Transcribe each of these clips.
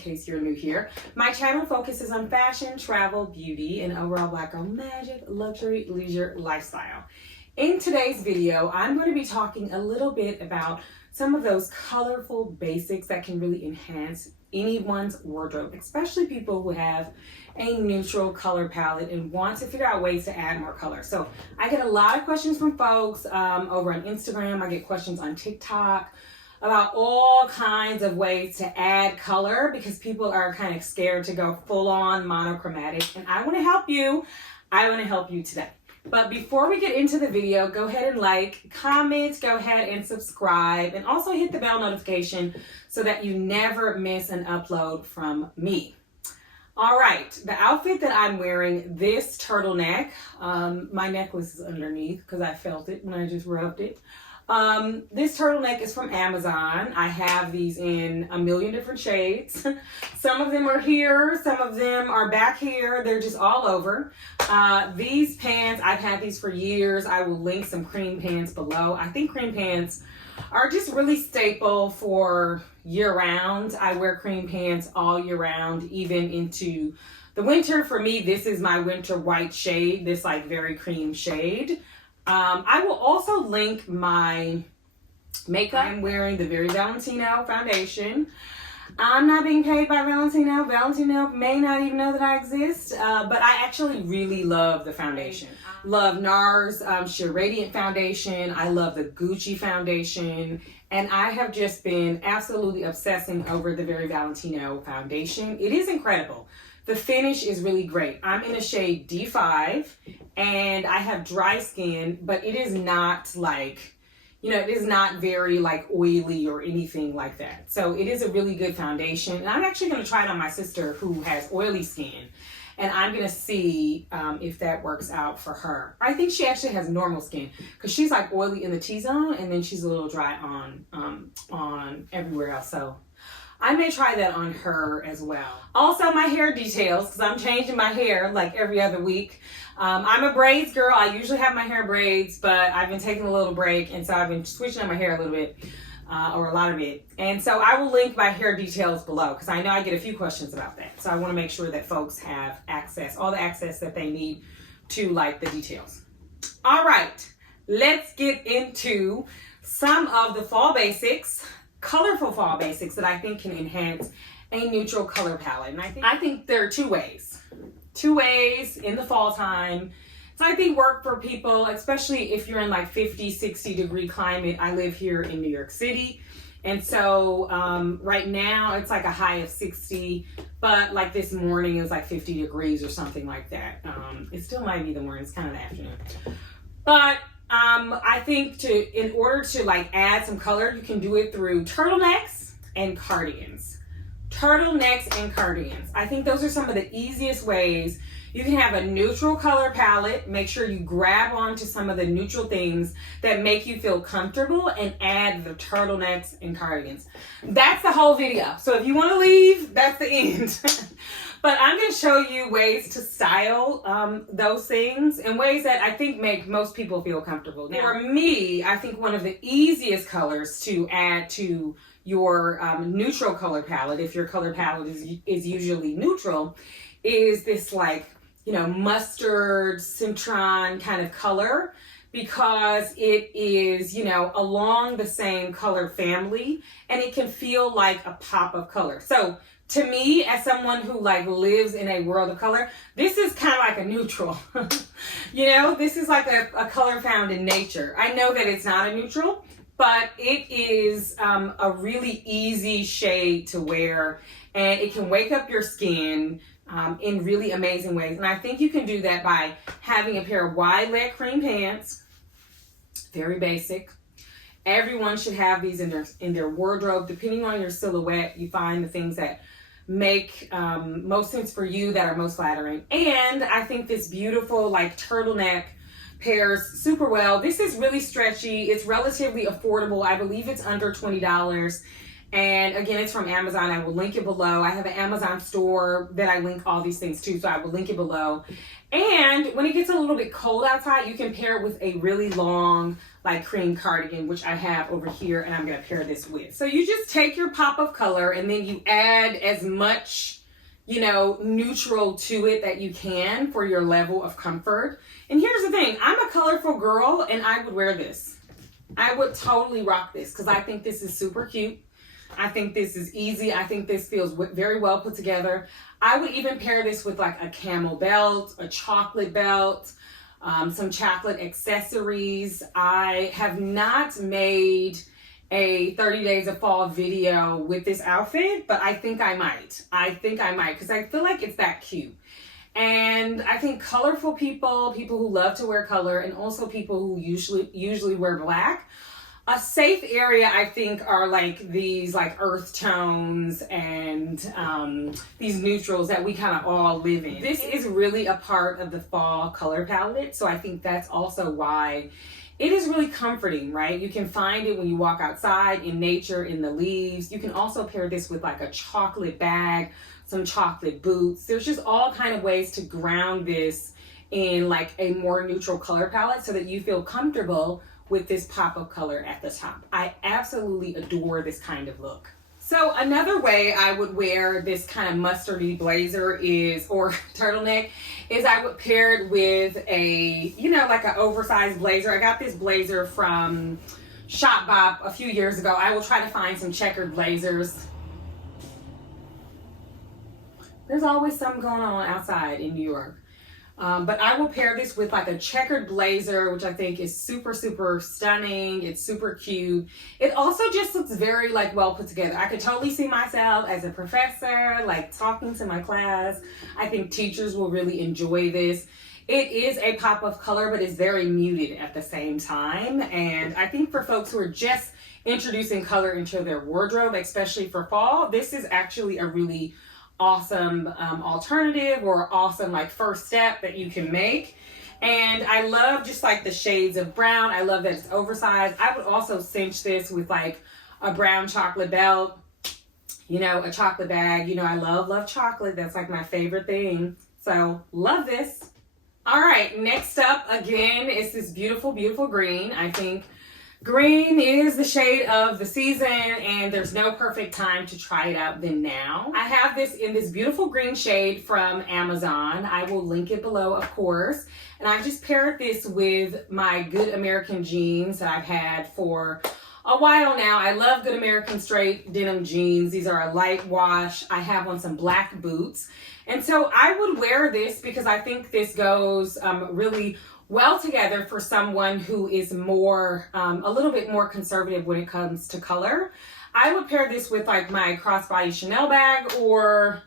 case you're new here. My channel focuses on fashion, travel, beauty, and overall Black girl magic, luxury, leisure, lifestyle. In today's video, I'm going to be talking a little bit about some of those colorful basics that can really enhance anyone's wardrobe, especially people who have a neutral color palette and want to figure out ways to add more color. So I get a lot of questions from folks over on Instagram. I get questions on TikTok about all kinds of ways to add color because people are kind of scared to go full on monochromatic, and I want to help you. I want to help you today. But before we get into the video, go ahead and like, comment, go ahead and subscribe, and also hit the bell notification so that you never miss an upload from me. All right, the outfit that I'm wearing, this turtleneck, my necklace is underneath because I felt it when I just rubbed it. This turtleneck is from Amazon. I have these in a million different shades. Some of them are here, some of them are back here. They're just all over. These pants, I've had these for years. I will link some cream pants below. I think cream pants are just really staple for year round. I wear cream pants all year round, even into the winter. For me, this is my winter white shade, this like very cream shade. I will also link my makeup. I'm wearing the Very Valentino foundation. I'm not being paid by Valentino. Valentino may not even know that I exist, but I actually really love the foundation. Love NARS Sheer Radiant foundation. I love the Gucci foundation. And I have just been absolutely obsessing over the Very Valentino foundation. It is incredible. The finish is really great. I'm in a shade D5 and I have dry skin, but it is not like, you know, it is not very like oily or anything like that. So it is a really good foundation. And I'm actually going to try it on my sister who has oily skin. And I'm going to see if that works out for her. I think she actually has normal skin because she's like oily in the T-zone and then she's a little dry on everywhere else. So I may try that on her as well. Also, my hair details, because I'm changing my hair like every other week. I'm a braids girl. I usually have my hair braids, but I've been taking a little break, and so I've been switching up my hair a little bit, or a lot of it. And so I will link my hair details below, because I know I get a few questions about that. So I want to make sure that folks have access, all the access that they need to like the details. All right, let's get into some of the fall basics. Colorful fall basics that I think can enhance a neutral color palette. And I think there are two ways in the fall time. So I think work for people, especially if you're in like 50, 60 degree climate. I live here in New York City. And so right now it's like a high of 60, but like this morning it was like 50 degrees or something like that. It still might be the morning, it's kind of the afternoon. But I think in order to like add some color, you can do it through turtlenecks and cardigans. Turtlenecks and cardigans. I think those are some of the easiest ways. You can have a neutral color palette. Make sure you grab onto some of the neutral things that make you feel comfortable and add the turtlenecks and cardigans. That's the whole video. So if you want to leave, that's the end. But I'm going to show you ways to style those things in ways that I think make most people feel comfortable. Now, for me, I think one of the easiest colors to add to your neutral color palette, if your color palette is usually neutral, is this like, you know, mustard, citron kind of color, because it is, you know, along the same color family and it can feel like a pop of color. So to me, as someone who like lives in a world of color, this is kind of like a neutral. You know, this is like a color found in nature. I know that it's not a neutral, but it is a really easy shade to wear, and it can wake up your skin in really amazing ways. And I think you can do that by having a pair of wide leg cream pants. Very basic. Everyone should have these in their wardrobe. Depending on your silhouette, you find the things that make most sense for you, that are most flattering. And I think this beautiful like turtleneck pairs super well. This is really stretchy. It's relatively affordable. I believe it's under $20. And again, it's from Amazon. I will link it below. I have an Amazon store that I link all these things to, so I will link it below. And when it gets a little bit cold outside, you can pair it with a really long, like cream cardigan, which I have over here, and I'm gonna pair this with. So you just take your pop of color and then you add as much, you know, neutral to it that you can for your level of comfort. And here's the thing, I'm a colorful girl and I would wear this. I would totally rock this because I think this is super cute. I think this is easy. I think this feels very well put together. I would even pair this with like a camel belt, a chocolate belt, some chocolate accessories. I have not made a 30 days of fall video with this outfit, but I think I might. I think I might because I feel like it's that cute. And I think colorful people who love to wear color, and also people who usually wear black, a safe area I think are like these like earth tones and these neutrals that we kind of all live in. This is really a part of the fall color palette, so I think that's also why it is really comforting, right? You can find it when you walk outside, in nature, in the leaves. You can also pair this with like a chocolate bag, some chocolate boots. There's just all kind of ways to ground this in like a more neutral color palette so that you feel comfortable with this pop of color at the top. I absolutely adore this kind of look. So another way I would wear this kind of mustardy blazer is, or turtleneck, is I would pair it with a, you know, like an oversized blazer. I got this blazer from Shop Bop a few years ago. I will try to find some checkered blazers. There's always something going on outside in New York. But I will pair this with like a checkered blazer, which I think is super, super stunning. It's super cute. It also just looks very like well put together. I could totally see myself as a professor, like talking to my class. I think teachers will really enjoy this. It is a pop of color, but it's very muted at the same time. And I think for folks who are just introducing color into their wardrobe, especially for fall, this is actually a really awesome alternative or awesome like first step that you can make. And I love just like the shades of brown. I love that it's oversized. I would also cinch this with like a brown chocolate belt, you know, a chocolate bag. You know, I love chocolate. That's like my favorite thing. So love this. All right, next up again is this beautiful, beautiful green. I think green is the shade of the season, and there's no perfect time to try it out than now. I have this in this beautiful green shade from Amazon. I will link it below, of course. And I've just paired this with my Good American jeans that I've had for a while now. I love Good American straight denim jeans. These are a light wash. I have on some black boots. And so I would wear this because I think this goes really well together for someone who is more, a little bit more conservative when it comes to color. I would pair this with like my crossbody Chanel bag, or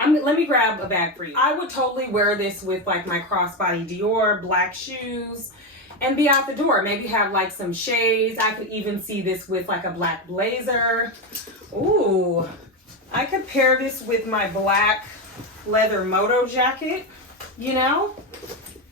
let me grab a bag for you. I would totally wear this with like my crossbody Dior black shoes and be out the door. Maybe have like some shades. I could even see this with like a black blazer. Ooh, I could pair this with my black leather moto jacket, you know?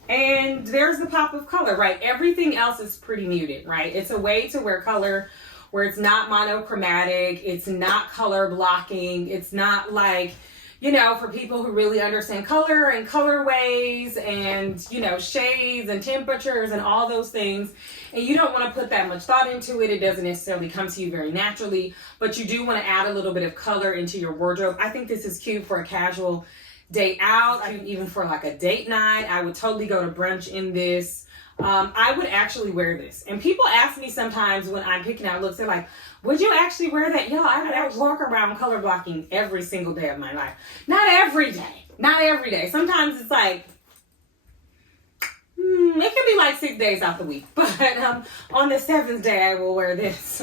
And there's the pop of color, right? Everything else is pretty muted, right? It's a way to wear color where it's not monochromatic, it's not color blocking, it's not like, you know, for people who really understand color and colorways and, you know, shades and temperatures and all those things, and you don't want to put that much thought into it. It doesn't necessarily come to you very naturally, but you do want to add a little bit of color into your wardrobe. I think this is cute for a casual day out, even for like a date night. I would totally go to brunch in this. I would actually wear this. And people ask me sometimes when I'm picking out looks, they're like, would you actually wear that? Yo, I would actually walk around color blocking every single day of my life. Not every day. Not every day. Sometimes it's like, it can be like 6 days out the week, but on the 7th day I will wear this.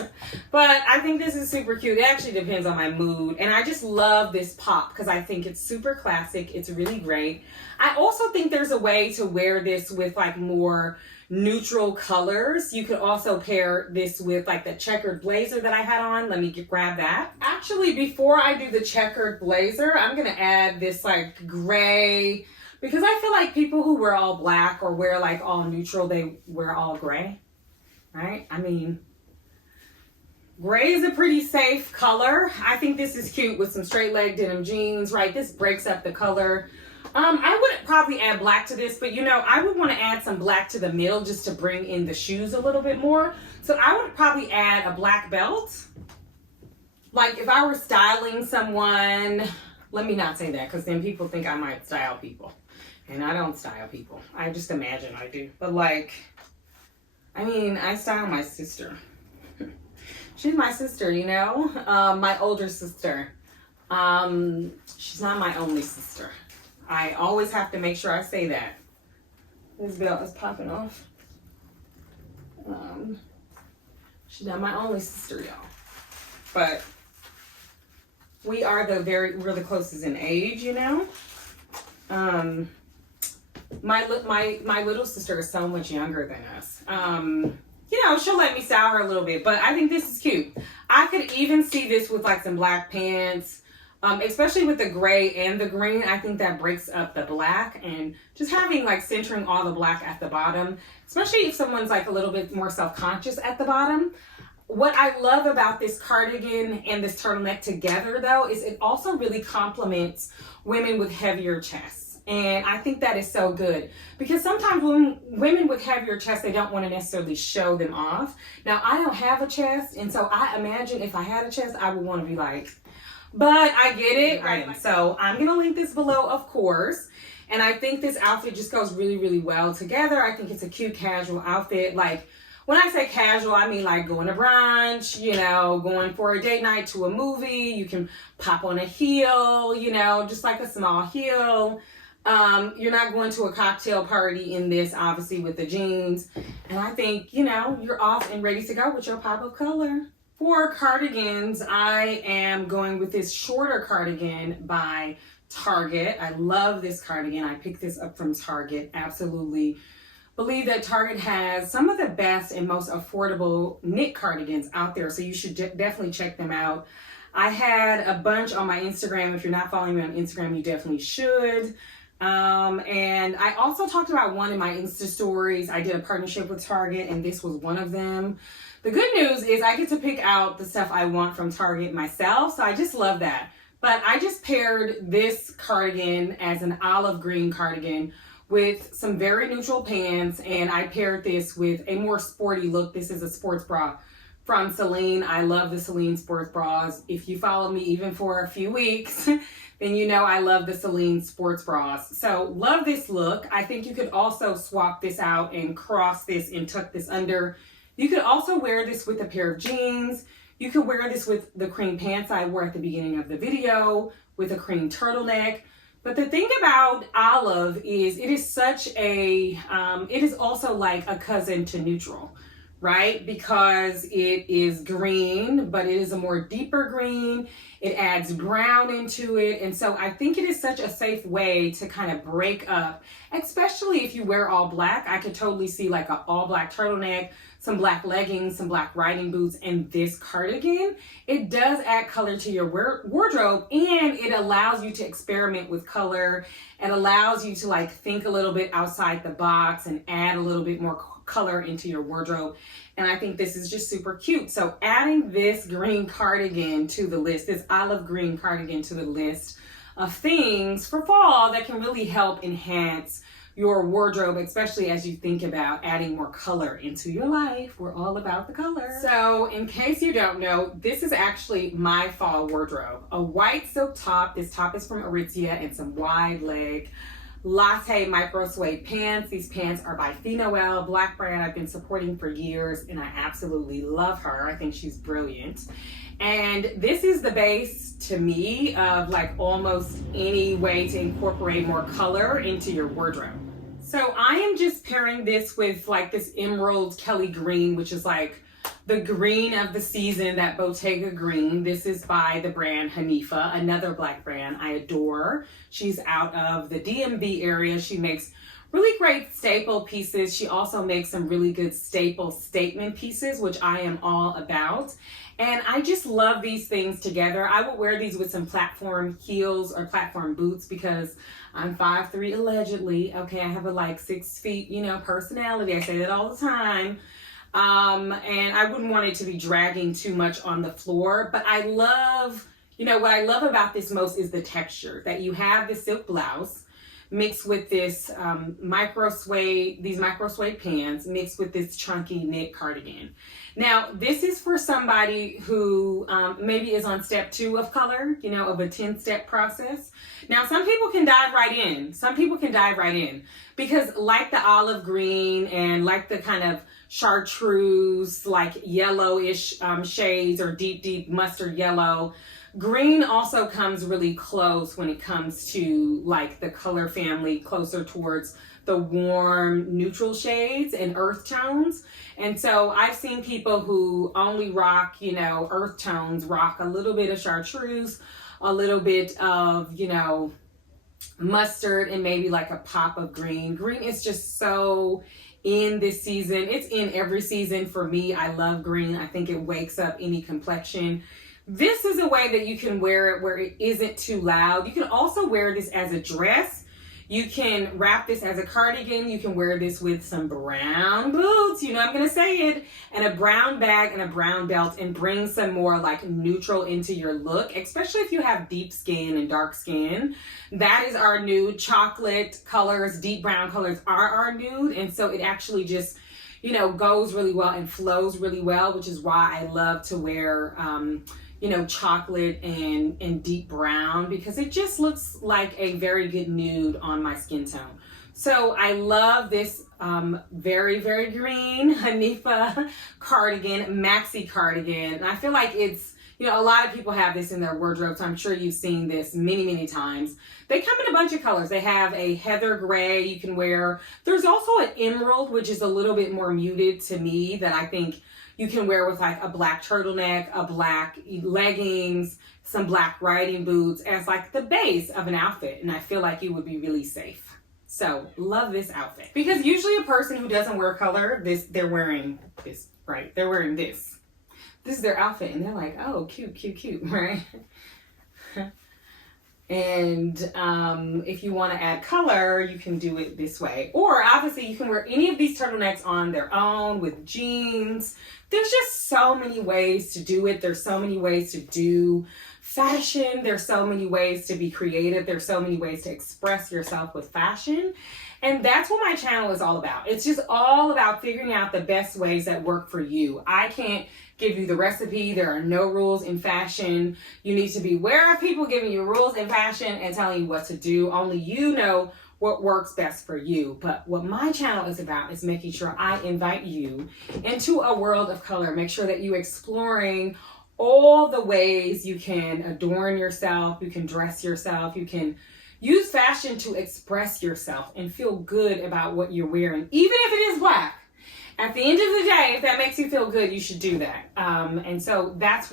But I think this is super cute. It actually depends on my mood, and I just love this pop because I think it's super classic. It's really great. I also think there's a way to wear this with like more neutral colors. You could also pair this with like the checkered blazer that I had on. Let me grab that. Actually, before I do the checkered blazer, I'm gonna add this like gray, because I feel like people who wear all black or wear like all neutral, they wear all gray, right? I mean, Gray is a pretty safe color. I think this is cute with some straight leg denim jeans, right? This breaks up the color. I wouldn't probably add black to this, but you know, I would want to add some black to the middle just to bring in the shoes a little bit more. So I would probably add a black belt. Like if I were styling someone, let me not say that because then people think I might style people. And I don't style people. I just imagine I do. But like, I mean, I style my sister. She's my sister, you know? My older sister. She's not my only sister. I always have to make sure I say that. This belt is popping off. She's not my only sister, y'all. But we're the closest in age, you know? My little sister is so much younger than us. You know, she'll let me style her a little bit, but I think this is cute. I could even see this with like some black pants, especially with the gray and the green. I think that breaks up the black, and just having like centering all the black at the bottom, especially if someone's like a little bit more self-conscious at the bottom. What I love about this cardigan and this turtleneck together though, is it also really complements women with heavier chests. And I think that is so good because sometimes when women with heavier chests, they don't want to necessarily show them off. Now, I don't have a chest, and so I imagine if I had a chest, I would want to be like, but I get it. Right. So I'm going to link this below, of course. And I think this outfit just goes really, really well together. I think it's a cute casual outfit. Like when I say casual, I mean like going to brunch, you know, going for a date night to a movie. You can pop on a heel, you know, just like a small heel. You're not going to a cocktail party in this, obviously, with the jeans. And I think, you know, you're off and ready to go with your pop of color. For cardigans, I am going with this shorter cardigan by Target. I love this cardigan. I picked this up from Target. Absolutely believe that Target has some of the best and most affordable knit cardigans out there. So you should definitely check them out. I had a bunch on my Instagram. If you're not following me on Instagram, you definitely should. And I also talked about one in my Insta stories. I did a partnership with Target, and this was one of them. The good news is I get to pick out the stuff I want from Target myself, so I just love that. But I just paired this cardigan as an olive green cardigan with some very neutral pants, and I paired this with a more sporty look. This is a sports bra from Celine. I love the Celine sports bras. If you follow me even for a few weeks, then you know I love the Celine sports bras. So love this look. I think you could also swap this out and cross this and tuck this under. You could also wear this with a pair of jeans. You could wear this with the cream pants I wore at the beginning of the video, with a cream turtleneck. But the thing about olive is it is such a, it is also like a cousin to neutral, right? Because it is green, but it is a more deeper green. It adds brown into it. And so I think it is such a safe way to kind of break up, especially if you wear all black. I could totally see like an all black turtleneck, some black leggings, some black riding boots, and this cardigan. It does add color to your wardrobe, and it allows you to experiment with color. It allows you to like think a little bit outside the box and add a little bit more color into your wardrobe. And I think this is just super cute. So adding this green cardigan to the list, this olive green cardigan to the list of things for fall that can really help enhance your wardrobe, especially as you think about adding more color into your life. We're all about the color. So in case you don't know, this is actually my fall wardrobe. A white silk top. This top is from Aritzia, and some wide leg Latte micro suede pants. These pants are by Noel, black brand I've been supporting for years, and I absolutely love her. I think she's brilliant. And this is the base to me of like almost any way to incorporate more color into your wardrobe. So I am just pairing this with like this emerald Kelly green, which is like the green of the season, that Bottega green. This is by the brand Hanifa, another black brand I adore. She's out of the DMV area. She makes really great staple pieces. She also makes some really good staple statement pieces, which I am all about. And I just love these things together. I would wear these with some platform heels or platform boots because I'm 5'3" allegedly. Okay, I have a like 6 feet, you know, personality. I say that all the time. And I wouldn't want it to be dragging too much on the floor, but I love, what I love about this most is the texture that you have the silk blouse mixed with this micro suede pants mixed with this chunky knit cardigan. Now, this is for somebody who maybe is on step 2 of color, of a 10-step process. Now, some people can dive right in. Because like the olive green and like the kind of chartreuse, like yellowish shades or deep mustard yellow, green also comes really close when it comes to like the color family, closer towards the warm neutral shades and earth tones. And so I've seen people who only rock, earth tones, rock a little bit of chartreuse, a little bit of, mustard, and maybe like a pop of green. Green is just so in this season. It's in every season for me. I love green. I think it wakes up any complexion. This is a way that you can wear it where it isn't too loud. You can also wear this as a dress. You can wrap this as a cardigan. You can wear this with some brown boots, I'm going to say it, and a brown bag and a brown belt, and bring some more like neutral into your look, especially if you have deep skin and dark skin. That is our nude. Chocolate colors, deep brown colors are our nude. And so it actually just, goes really well and flows really well, which is why I love to wear, chocolate and deep brown, because it just looks like a very good nude on my skin tone. So I love this very, very green Hanifa cardigan, Maxi cardigan. And I feel like it's, a lot of people have this in their wardrobe, so I'm sure you've seen this many, many times. They come in a bunch of colors. They have a heather gray you can wear. There's also an emerald, which is a little bit more muted to me, that I think you can wear with like a black turtleneck, a black leggings, some black riding boots as like the base of an outfit. And I feel like you would be really safe. So love this outfit. Because usually a person who doesn't wear color, they're wearing this, right? They're wearing this. This is their outfit. And they're like, oh, cute, cute, cute, right? And if you want to add color, you can do it this way. Or obviously you can wear any of these turtlenecks on their own with jeans. There's just so many ways to do it. There's so many ways to do fashion. There's so many ways to be creative. There's so many ways to express yourself with fashion. And that's what my channel is all about. It's just all about figuring out the best ways that work for you. I can't give you the recipe. There are no rules in fashion. You need to be aware of people giving you rules in fashion and telling you what to do. Only you know what works best for you. But what my channel is about is making sure I invite you into a world of color. Make sure that you're exploring all the ways you can adorn yourself, you can dress yourself, you can use fashion to express yourself and feel good about what you're wearing, even if it is black. At the end of the day, if that makes you feel good, you should do that. And so that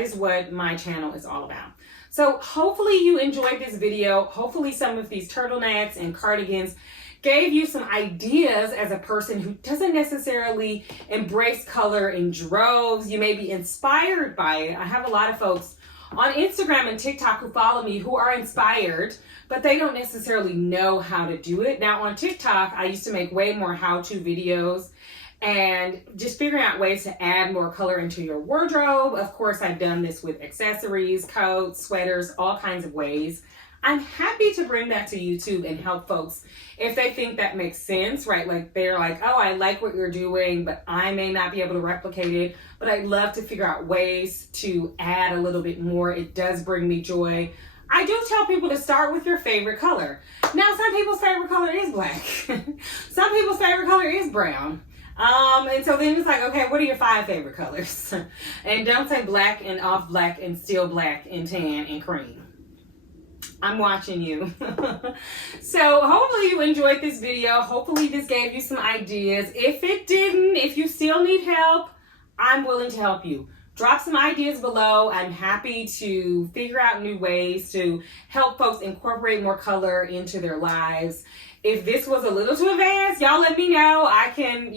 is what my channel is all about. So hopefully you enjoyed this video. Hopefully some of these turtlenecks and cardigans gave you some ideas as a person who doesn't necessarily embrace color in droves. You may be inspired by it. I have a lot of folks on Instagram and TikTok who follow me who are inspired, but they don't necessarily know how to do it. Now on TikTok, I used to make way more how-to videos and just figuring out ways to add more color into your wardrobe. Of course, I've done this with accessories, coats, sweaters, all kinds of ways. I'm happy to bring that to YouTube and help folks if they think that makes sense, right? Like they're like, oh, I like what you're doing, but I may not be able to replicate it, but I'd love to figure out ways to add a little bit more. It does bring me joy. I do tell people to start with your favorite color. Now, some people's favorite color is black. Some people's favorite color is brown. And so then it's like, okay, what are your 5 favorite colors? And don't say black and off black and still black and tan and cream. I'm watching you. So hopefully you enjoyed this video. Hopefully this gave you some ideas. If it didn't, if you still need help, I'm willing to help you. Drop some ideas below. I'm happy to figure out new ways to help folks incorporate more color into their lives. If this was a little too advanced, y'all let me know. I can,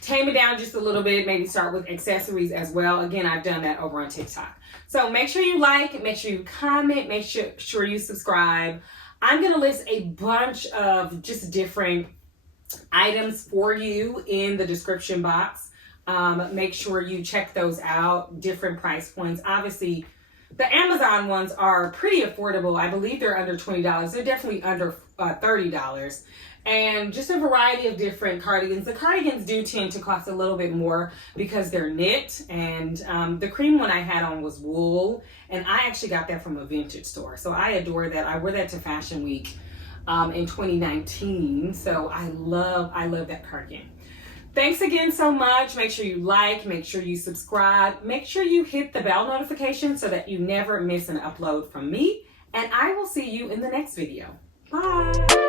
tame it down just a little bit, maybe start with accessories as well. Again, I've done that over on TikTok. So make sure you like, make sure you comment, make sure you subscribe. I'm going to list a bunch of just different items for you in the description box. Make sure you check those out. Different price points. Obviously, the Amazon ones are pretty affordable. I believe they're under $20. They're definitely under $30. And just a variety of different cardigans. The cardigans do tend to cost a little bit more because they're knit. And the cream one I had on was wool. And I actually got that from a vintage store. So I adore that. I wore that to Fashion Week in 2019. So I love that cardigan. Thanks again so much. Make sure you like, make sure you subscribe, make sure you hit the bell notification so that you never miss an upload from me. And I will see you in the next video. Bye.